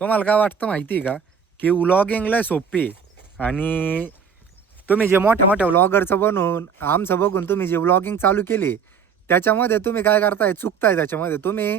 तुम्हाला काय वाटतं माहिती आहे का, की व्लॉगिंगला सोपी आहे आणि तुम्ही जे मोठ्या मोठ्या व्लॉगरचं बनवून आमचं बघून तुम्ही जे व्लॉगिंग चालू केली, त्याच्यामध्ये तुम्ही काय करताय, चुकताय त्याच्यामध्ये. तुम्ही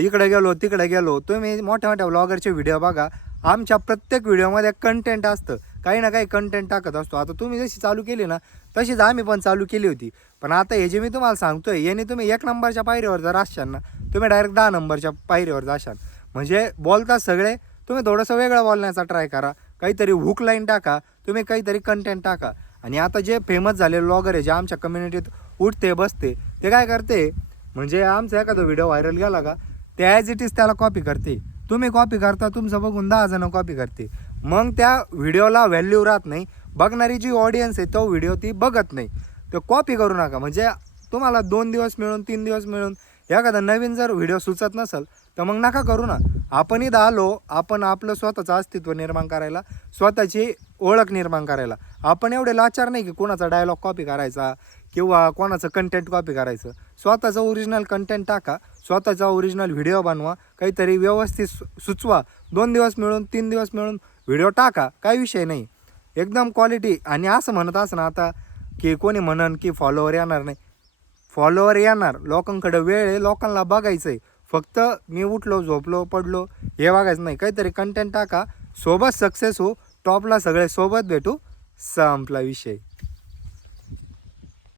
इकडे गेलो, तिकडे गेलो. तुम्ही मोठ्या मोठ्या व्लॉगरचे व्हिडिओ बघा. आमच्या प्रत्येक व्हिडिओमध्ये कंटेंट असतं. काही ना काही कंटेंट टाकत असतो. आता तुम्ही जशी चालू केली ना, तशीच आम्ही पण चालू केली होती. पण आता हे जे मी तुम्हाला सांगतोय, याने तुम्ही 1 नंबरच्या पायरीवर जर असाल ना, तुम्ही डायरेक्ट 10 नंबरच्या पायरीवर जाशाल. म्हणजे बोलतात सगळे, तुम्ही थोडंसं वेगळं बोलण्याचा ट्राय करा. काहीतरी हुक लाईन टाका, तुम्ही काहीतरी कंटेंट टाका. आणि आता जे फेमस झालेले व्लॉगर आहे, जे आमच्या कम्युनिटीत उठते बसते, ते काय करते, म्हणजे आमचा एखादा व्हिडिओ व्हायरल गेला का, ते ॲज इट इज त्याला कॉपी करते. तुम्ही कॉपी करता, तुमचं बघून 10 जण कॉपी करते. मग त्या व्हिडिओला व्हॅल्यू राहत नाही. बघणारी जी ऑडियन्स आहे तो व्हिडिओ ती बघत नाही. तर कॉपी करू नका. म्हणजे तुम्हाला 2 दिवस मिळून 3 दिवस मिळून एखादा नवीन जर व्हिडिओ सुचत नसेल तर मग नका करू ना. आपण इथं आलो, आपण आपलं स्वतःचं अस्तित्व निर्माण करायला, स्वतःची ओळख निर्माण करायला. आपण एवढे लाचार नाही की कोणाचा डायलॉग कॉपी करायचा किंवा कोणाचं कंटेंट कॉपी करायचं. स्वतःचं ओरिजिनल कंटेंट टाका, स्वतःचा ओरिजिनल व्हिडिओ बनवा, काहीतरी व्यवस्थित सुचवा. 2 दिवस मिळून 3 दिवस मिळून व्हिडिओ टाका, काही विषय नाही. एकदम क्वालिटी. आणि असं म्हणत असं ना आता की कोणी म्हणन की फॉलोवर येणार नाही. फॉलोवर येणार, लोकांकडे वेळ आहे, लोकांना बघायचं आहे. फक्त मी उठलो, झोपलो, पडलो हे बघायचं नाही. काहीतरी कंटेंट टाका, सोबत सक्सेस हो, टॉपला सगळे सोबत भेटू, संपला विषय.